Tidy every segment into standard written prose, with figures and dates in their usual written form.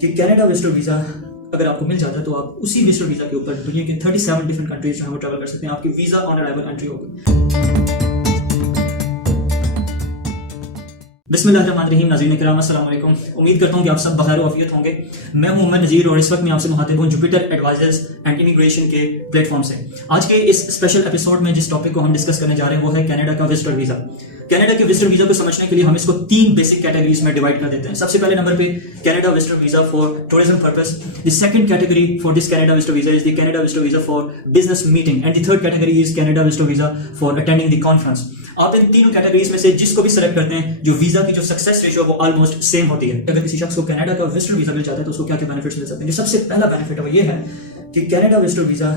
कि Canada visitor visa अगर आपको मिल जाता है तो आप उसी विजिटर वीज़ा के ऊपर दुनिया के 37 डिफरेंट कंट्रीज जो है वो ट्रैवल कर सकते हैं। आपकी वीज़ा ऑन अराइवल एंट्री होगी। बिस्मिल्लाहिर्रहमानिर्रहीम। नाज़रीन किराम अस्सलाम वालेकुम। उम्मीद करता हूँ कि आप सब बखैर वाफियत होंगे। मैं हूं उमर नज़ीर और इस वक्त मैं आपसे मुखातिब हूं जुपिटर एडवाइजर्स एंड इमिग्रेशन के प्लेटफॉर्म से। आज के इस स्पेशल एपिसोड में जिस टॉपिक को हम डिस्कस करने जा रहे हैं वो है कनाडा का विजिटर वीज़ा। कनाडा के विजिटर वीज़ा को समझने के लिए हम इसको 3 बेसिक कैटेगरीज में डिवाइड कर देते हैं। सबसे पहले नंबर पे Canada visitor visa for tourism purpose. The second category for this Canada visitor visa is the Canada visitor visa for business meeting and the third category is Canada visitor visa for attending the conference. आप इन तीनों categories में से जिसको भी select करते हैं जो visa की जो सक्सेस रेशियो वो ऑलमोस्ट सेम होती है। अगर किसी शख्स को कनाडा का विजिटर वीजा मिल जाता है तो उसको क्या क्या बेनिफिट्स मिल सकते हैं। जो सबसे पहला बेनिफिट है वो ये है कि कनाडा विजिटर वीजा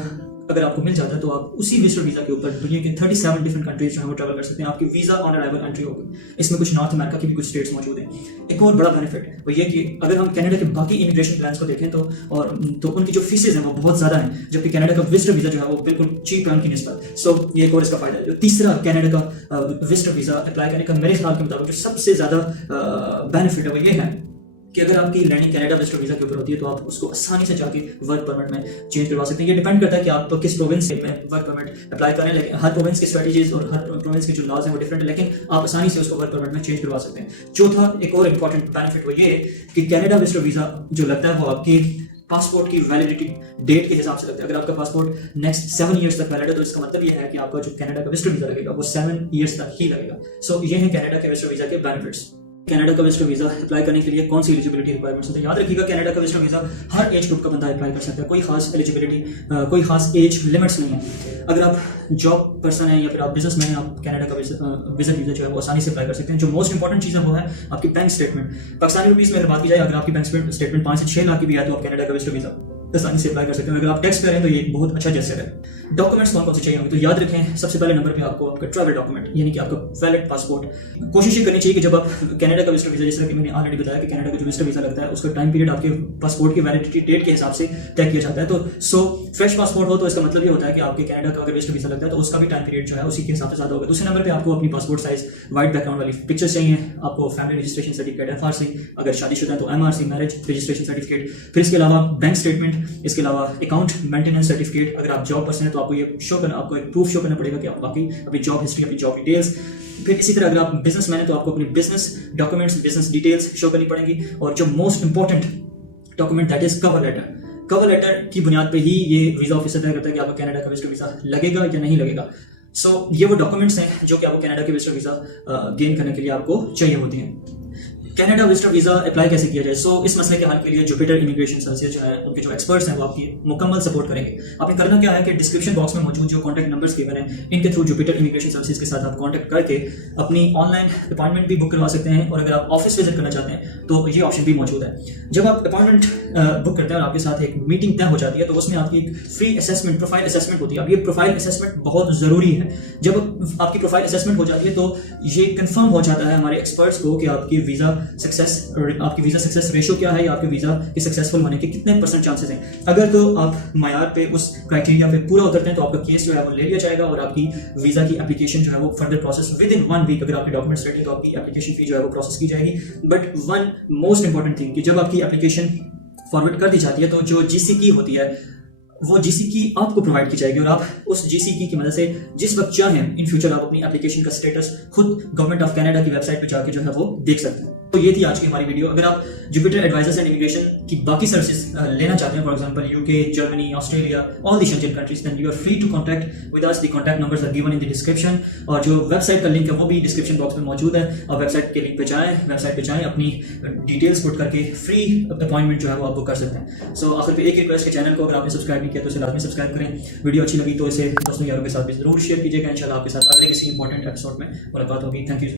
अगर आपको मिल जाता है तो आप उसी विजिटर वीजा के ऊपर दुनिया के 37 डिफरेंट कंट्रीज जो है वो ट्रैवल कर सकते हैं। आपकी वीजा ऑन अराइवल एंट्री होगी। इसमें कुछ नॉर्थ अमेरिका की भी कुछ स्टेट्स मौजूद हैं। एक और बड़ा बेनिफिट वो ये कि अगर हम कनाडा के बाकी इमिग्रेशन प्लान्स को देखें तो उनकी जो फीसेज हैं वो बहुत ज्यादा हैं, जबकि कनाडा का विजिटर वीजा जो है वो बिल्कुल चीप है उनकी निस्बत। सो ये एक और इसका फायदा है। जो तीसरा कनाडा का विजिटर वीजा अप्लाई करने का मेरे ख्याल के मुताबिक जो सबसे ज्यादा बेनिफिट है वो ये है कि अगर आपकी लर्निंग कनाडा विजिटर वीजा के ऊपर होती है तो आप उसको आसानी से जाके वर्क परमिट में चेंज करवा सकते हैं। ये डिपेंड करता है कि आप किस प्रोविंस में वर्क परमिट अप्लाई करें, लेकिन हर प्रोविंस की स्ट्रेटजीज और हर प्रोविंस के जो लॉज हैं वो डिफरेंट है, लेकिन आप आसानी से उसको वर्क परमिट में चेंज करवा सकते हैं। चौथा एक और इंपॉर्टेंट बेनिफिट वो ये कि कनाडा विजिटर वीजा जो लगता है वो आपकी पासपोर्ट की वैलिडिटी डेट के हिसाब से लगता है। अगर आपका पासपोर्ट नेक्स्ट 7 ईयर्स तक वैलिड है तो इसका मतलब ये है कि आपका जो कनाडा का विजिटर वीजा लगेगा वो 7 ईयर्स तक ही लगेगा। सो ये है कनाडा के विजिटर वीजा के बेनिफिट्स। कनाडा का विजिटर वीजा अप्लाई करने के लिए कौन सी एलिजिबिलिटी रिक्वायरमेंट्स होती है? याद रखिएगा कनाडा का विजिटर वीजा हर एज ग्रुप का बंदा अप्लाई कर सकता है। कोई खास एलिजिबिलिटी कोई खास एज लिमिट्स नहीं है। अगर आप जॉब पर्सन है या फिर आप बिजनेसमैन हैं, आप कनाडा का विजिट वीजा जो है वो आसानी से अप्लाई कर सकते हैं। जो मोस्ट इंपॉर्टेंट चीज़ है वो है आपकी बैंक स्टेटमेंट। पाकिस्तानी रुपीज़ में अगर बात की जाए, अगर आपकी बैंक स्टेटमेंट 5 से 6 लाख की भी है तो आप कनाडा का विजिटर वीजा आसानी से अप्लाई कर सकते हैं। अगर आप टैक्स पे हैं तो ये एक बहुत अच्छा जेस्चर है। डॉक्यूमेंट्स कौन कौन से चाहिए होंगे तो याद रखें सबसे पहले नंबर पे आपको आपका ट्रैवल डॉक्यूमेंट यानी कि आपका वैलिड पासपोर्ट। कोशिश ये करनी चाहिए कि जब आप कनाडा का विजिटर वीजा, जैसे कि मैंने ऑलरेडी बताया कि कनाडा का जो विजिटर वीजा लगता है उसका टाइम पीरियड आपके पासपोर्ट की वैलिडिटी डेट के हिसाब से तय किया जाता है। तो फ्रेश पासपोर्ट हो तो इसका मतलब ये होता है कि आपके कनाडा का अगर विजिटर वीजा लगता है तो उसका भी टाइम पीरियड जो है उसी के हिसाब से ज्यादा होगा। दूसरे नंबर पर आपको अपनी पासपोर्ट साइज वाइट बैकग्राउंड वाली पिक्चर्स चाहिए। आपको फैमिली रजिस्ट्रेशन सर्टिफिकेट FRC, अगर शादीशुदा है तो MRC मैरिज रजिस्ट्रेशन सर्टिफिकेट। फिर इसके अलावा बैंक स्टेटमेंट, इसके अलावा अकाउंट मेंटेनेंस सर्टिफिकेट। अगर आप जॉब पर्सन है तो आपको ये शो करना, आपको एक प्रूफ शो करना पड़ेगा कि आप बाकी अपनी जॉब हिस्ट्री, अपनी जॉब डिटेल्स। फिर इसी तरह अगर आप बिजनेसमैन है तो आपको अपनी business documents, business details show करनी पड़ेंगी। और जो most important document that is cover letter. Cover letter की बुनियाद पे ही ये वीजा ऑफिसर तय करता है कि आपको कनाडा का विजिटर वीजा लगेगा या नहीं लगेगा। सो ये वो डॉक्यूमेंट्स हैं जो कि आपको कनाडा के विजिटर वीजा गेन करने के लिए आपको चाहिए होती हैं। कनाडा विजिटर वीजा अप्लाई कैसे किया जाए? इस मसले के हल के लिए जुपिटर इमिग्रेशन सर्विसेज जो है उनके जो एक्सपर्ट्स हैं वो आपकी मुकम्मल सपोर्ट करेंगे। आपने करना क्या है कि डिस्क्रिप्शन बॉक्स में मौजूद जो कॉन्टैक्ट नंबर्स गिवन हैं इनके थ्रू जुपिटर इमिग्रेशन सर्विसेज के साथ आप कॉन्टैक्ट करके अपनी ऑनलाइन अपॉइंटमेंट भी बुक करवा सकते हैं। और अगर आप ऑफिस विजिट करना चाहते हैं तो ये ऑप्शन भी मौजूद है। जब आप अपॉइंटमेंट बुक करते हैं और आपके साथ एक मीटिंग तय हो जाती है तो उसमें आपकी एक फ्री असेसमेंट, प्रोफाइल असेसमेंट होती है। अब ये प्रोफाइल असेसमेंट बहुत जरूरी है। जब आपकी प्रोफाइल असेसमेंट हो जाती है तो ये कंफर्म हो जाता है हमारे एक्सपर्ट्स को कि आपकी वीजा सक्सेस रेशियो क्या है या आपके वीजा के सक्सेसफुल होने के कितने % चांसेस हैं। अगर तो आप मायार पे उस क्राइटेरिया पे पूरा उतरते हैं तो आपका केस जो है वो ले लिया जाएगा और आपकी वीजा की एप्लीकेशन जो है वो further process within 1 week. अगर आपके डॉक्यूमेंट्स रेडी तो आपकी एप्लीकेशन फी जो है वो प्रोसेस की जाएगी। But one most important thing कि जब आपकी एप्लीकेशन फॉरवर्ड कर दी जाती है तो जो GC होती है वो GC आपको प्रोवाइड की जाएगी और आप उस GC की मदद से जिस वक्त चाहें इन फ्यूचर आप अपनी एप्लीकेशन का स्टेटस खुद गवर्नमेंट ऑफ कनाडा की वेबसाइट पे जाके जो है वो देख सकते हैं। तो ये थी आज की हमारी वीडियो। अगर आप जुपिटर एडवाइजर्स एंड इमिग्रेशन की बाकी सर्विसेज लेना चाहते हैं, for example UK, Germany, Australia, all the Schengen countries, then you are free to contact with us. The contact numbers are given in the description और जो website का link है वो भी डिस्क्रिप्शन बॉक्स में मौजूद है। और वेबसाइट के लिंक पे जाएं, अपनी डिटेल्स पुट करके फ्री अपॉइंटमेंट जो है वो आप बुक कर सकते हैं। सो आखिर पे एक रिक्वेस्ट के चैनल को अगर आपने सब्सक्राइब नहीं किया तो इसे लाजमी सब्सक्राइब करें। वीडियो अच्छी लगी तो इसे दोस्तों यारों के साथ भी जरूर शेयर कीजिएगा। इंशाल्लाह आपके साथ अगले किसी इंपॉर्टेंट एपिसोड में मुलाकात होगी। Thank you.